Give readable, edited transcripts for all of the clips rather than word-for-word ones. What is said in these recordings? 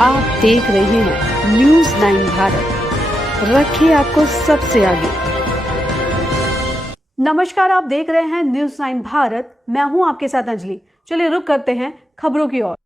आप देख रहे हैं न्यूज़ 9 भारत, रखिए आपको सबसे आगे। नमस्कार, आप देख रहे हैं न्यूज़ 9 भारत। मैं हूं आपके साथ अंजलि। चलिए रुक करते हैं खबरों की ओर।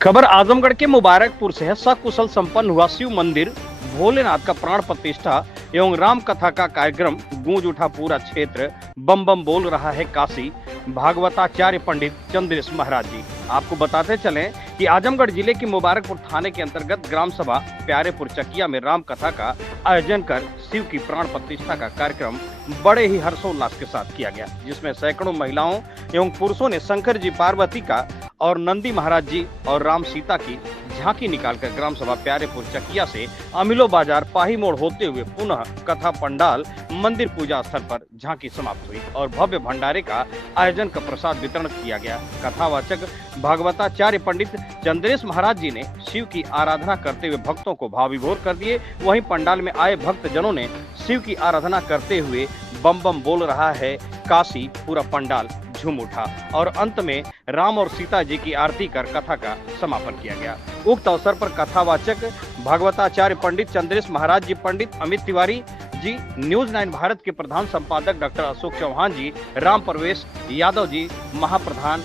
खबर आजमगढ़ के मुबारकपुर से है। सकुशल संपन्न हुआ शिव मंदिर भोलेनाथ का प्राण प्रतिष्ठा एवं राम कथा का कार्यक्रम। गूंज उठा पूरा क्षेत्र, बम बम बोल रहा है काशी। भागवताचार्य पंडित चंद्रेश महाराज जी। आपको बताते चलें कि आजमगढ़ जिले की मुबारकपुर थाने के अंतर्गत ग्राम सभा प्यारेपुर चकिया में राम कथा का आयोजन कर शिव की प्राण प्रतिष्ठा का कार्यक्रम बड़े ही हर्षोल्लास के साथ किया गया, जिसमें सैकड़ों महिलाओं एवं पुरुषों ने शंकर जी पार्वती का और नंदी महाराज जी और राम सीता की झांकी निकालकर ग्राम सभा प्यारेपुर चकिया से अमिलो बाजार पाही मोड़ होते हुए पुनः कथा पंडाल मंदिर पूजा स्थल पर झांकी समाप्त हुई और भव्य भंडारे का आयोजन का प्रसाद वितरण किया गया। कथावाचक भागवताचार्य पंडित चंद्रेश महाराज जी ने शिव की आराधना करते हुए भक्तों को भाव विभोर कर दिए। वहीं पंडाल में आए भक्त जनों ने शिव की आराधना करते हुए बम बम बोल रहा है काशी। पूरा पंडाल झूम उठा और अंत में राम और सीता जी की आरती कर कथा का समापन किया गया। उक्त अवसर पर कथावाचक भागवताचार्य पंडित चंद्रेश महाराज जी, पंडित अमित तिवारी जी, न्यूज़ 9 भारत के प्रधान संपादक डॉक्टर अशोक चौहान जी, राम प्रवेश यादव जी, महाप्रधान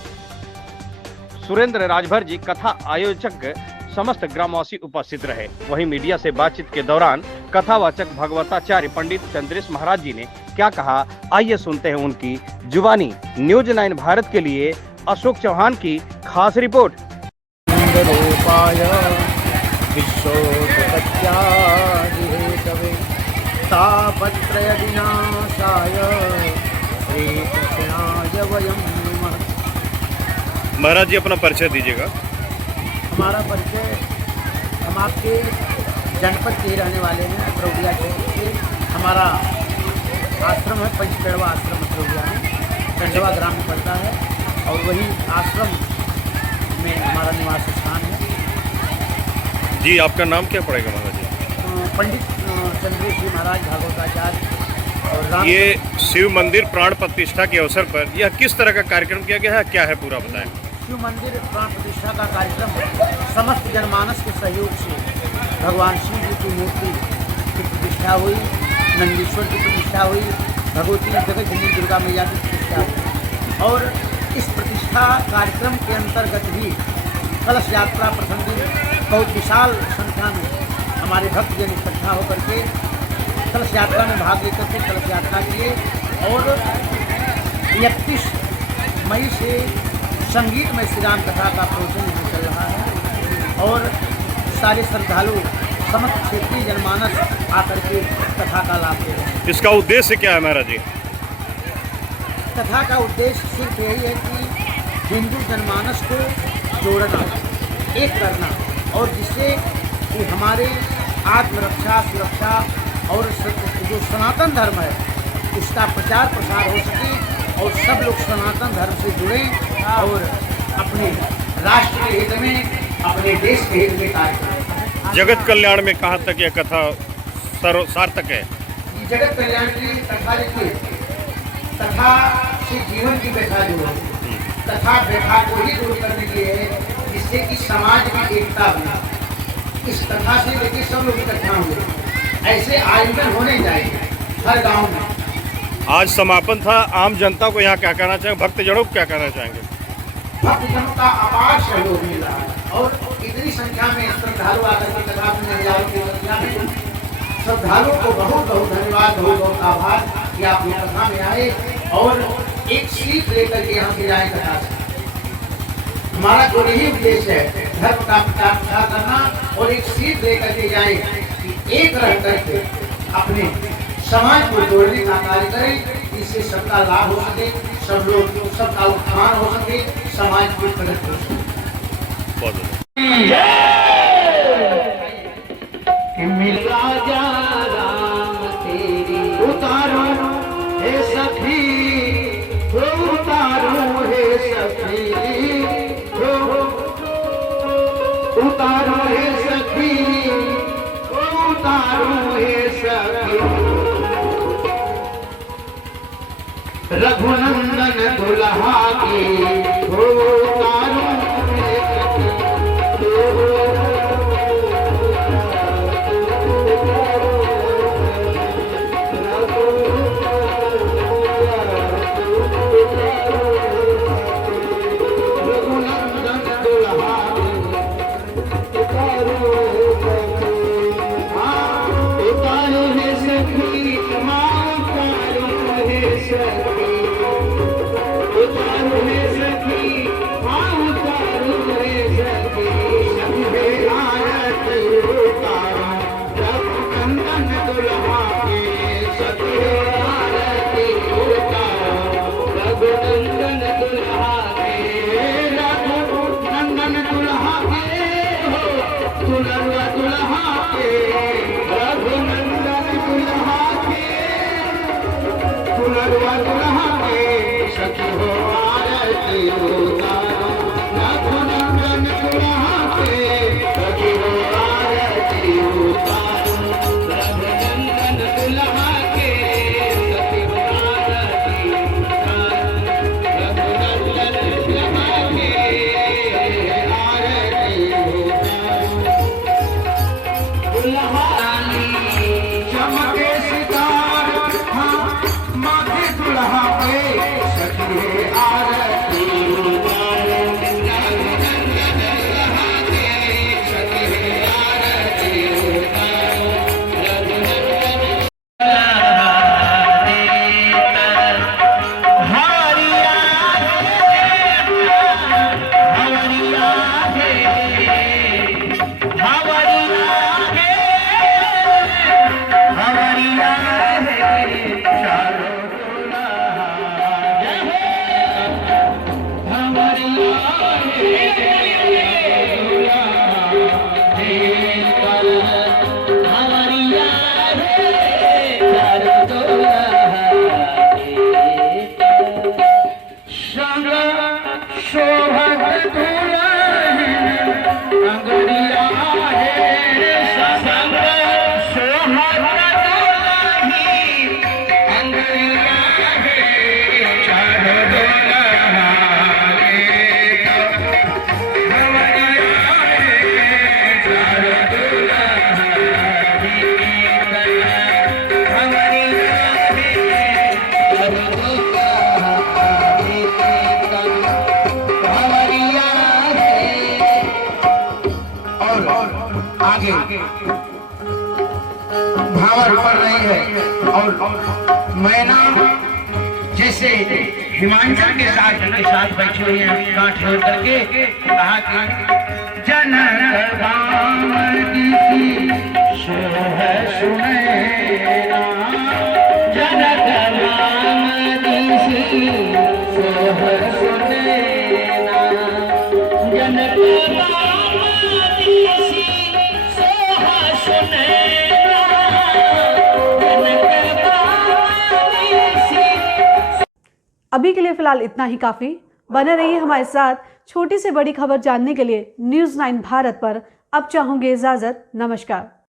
सुरेंद्र राजभर जी, कथा आयोजक समस्त ग्रामवासी उपस्थित रहे। वहीं मीडिया से बातचीत के दौरान कथावाचक भगवताचार्य पंडित चंद्रेश महाराज जी ने क्या कहा, आइए सुनते हैं उनकी जुबानी। न्यूज़ 9 भारत के लिए अशोक चौहान की खास रिपोर्ट। महाराज जी अपना परिचय दीजिएगा। हमारा परिचय, हम आपके जनपद के रहने वाले हैं, अतरौलिया क्षेत्र के। हमारा आश्रम है पंचपेड़वा आश्रम अतरौलिया में, पंचवा ग्राम में पड़ता है और वही आश्रम में हमारा निवास स्थान है। जी आपका नाम क्या पड़ेगा महाराज जी? पंडित चंद्रेश जी महाराज भागवताचार्य। और ये शिव मंदिर प्राण प्रतिष्ठा के अवसर पर यह किस तरह का कार्यक्रम किया गया है, क्या है पूरा बताएं? शिव मंदिर प्राण प्रतिष्ठा का कार्यक्रम समस्त जनमानस के सहयोग से भगवान शिव जी की मूर्ति की प्रतिष्ठा हुई, नंदीश्वर की प्रतिष्ठा हुई, भगवती जगत दुर्गा मैया की प्रतिष्ठा हुई। और इस प्रतिष्ठा कार्यक्रम के अंतर्गत भी कलश यात्रा प्रथम दिन बहुत विशाल संख्या में हमारे भक्तजन इकट्ठा होकर के कलश यात्रा में भाग लेकर के कलश यात्रा किए। और 31 मई से संगीत में श्री राम कथा का प्रवचन चल रहा है और सारे श्रद्धालु समस्त क्षेत्रीय जनमानस आकर के कथा का लाभ ले रहे हैं। इसका उद्देश्य क्या है महाराज जी? कथा का उद्देश्य सिर्फ यही है कि हिंदू जनमानस को जोड़ना, एक करना और जिससे कि हमारे आत्मरक्षा, सुरक्षा और जो सनातन धर्म है उसका प्रचार प्रसार हो सके और सब लोग सनातन धर्म से जुड़ें और अपने राष्ट्र के हित में, अपने देश के हित में कार्य करें। जगत कल्याण में कहाँ तक यह कथा सार्थक है? जगत कल्याण की कथा लिखी, कथा से जीवन की व्यथा जो है, कथा व्यथा को ही दूर करने के लिए है जिससे कि समाज में एकता बने। इस कथा से लेकर सब लोग इकट्ठा हुए, ऐसे आयोजन होने चाहिए हर गांव में। आज समापन था, आम जनता को यहाँ क्या कहना चाहेंगे, भक्तजनों को क्या कहना चाहेंगे? भक्तजनों का अपार सहयोग मिल रहा है और इतनी संख्या में श्रद्धालु आकर के कथा सुनने, हजारों की संख्या में श्रद्धालुओं को बहुत बहुत धन्यवाद, बहुत बहुत आभार कि आप ये कथा में आए और एक सीख लेकर के यहाँ से जाए कथा से। हमारा जो यही उद्देश्य है, धर्म का प्रचार प्रसार करना और एक सीख लेकर के जाए कि एक रह करके अपने समाज को जोड़ने का कार्य करें, इससे सबका लाभ हो सके, सब लोग सबका उत्थान हो सके, समाज की प्रगति हो सके। राजा राम तेरी उतारो हे सखी, उतारो हे सखी, उतारो हे सखी, उतारो हे सखी। रघुनंदन दुल्हा की उतारो हे सखी, आगे भावर पड़ रही है और मैना जैसे हिमांचल के साथ बैठी हुई है, कांठ छोड़ करके कहा कि जनक बामन की सोह सुनैना, जनक बामन की सोह सुनैना, जनक अभी के लिए फिलहाल इतना ही काफ़ी। बने रहिए हमारे साथ छोटी से बड़ी खबर जानने के लिए न्यूज़ 9 भारत पर। अब चाहूँगी इजाज़त। नमस्कार।